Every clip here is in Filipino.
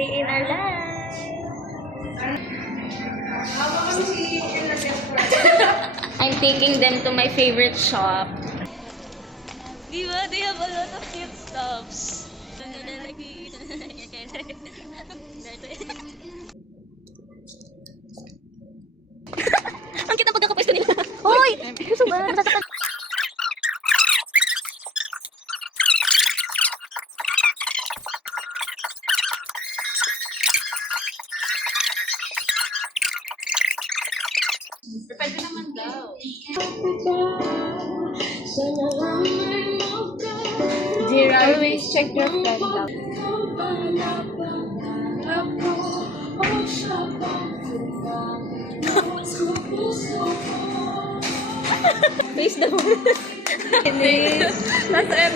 day in our life. I'm taking them to my favorite shop. Diba? They have a lot of cute stuffs. Ang cute ang pagkakapwesto nila. Hoy! Gusto ba? Masasaktan. Pwede naman daw. Gerard, always check your friend out. Face the moon. That's it.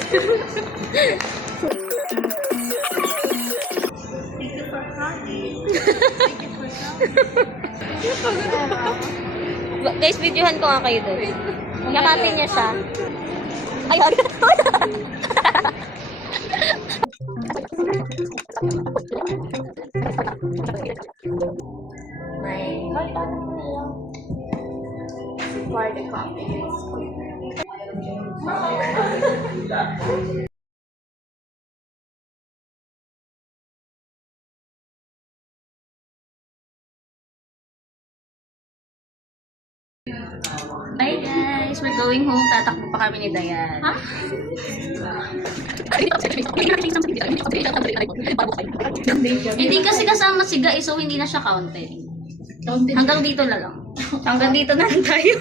Guys, videohan ko nga kayo doon. Yakatin niya siya. Ay, For the coffee. bye guys, we're going home. Tatakbo pa kami ni Dayan. Ha? Hindi kasi kasama si Guy, so hindi na siya counted. Hanggang dito na lang. Hanggang dito na lang tayo.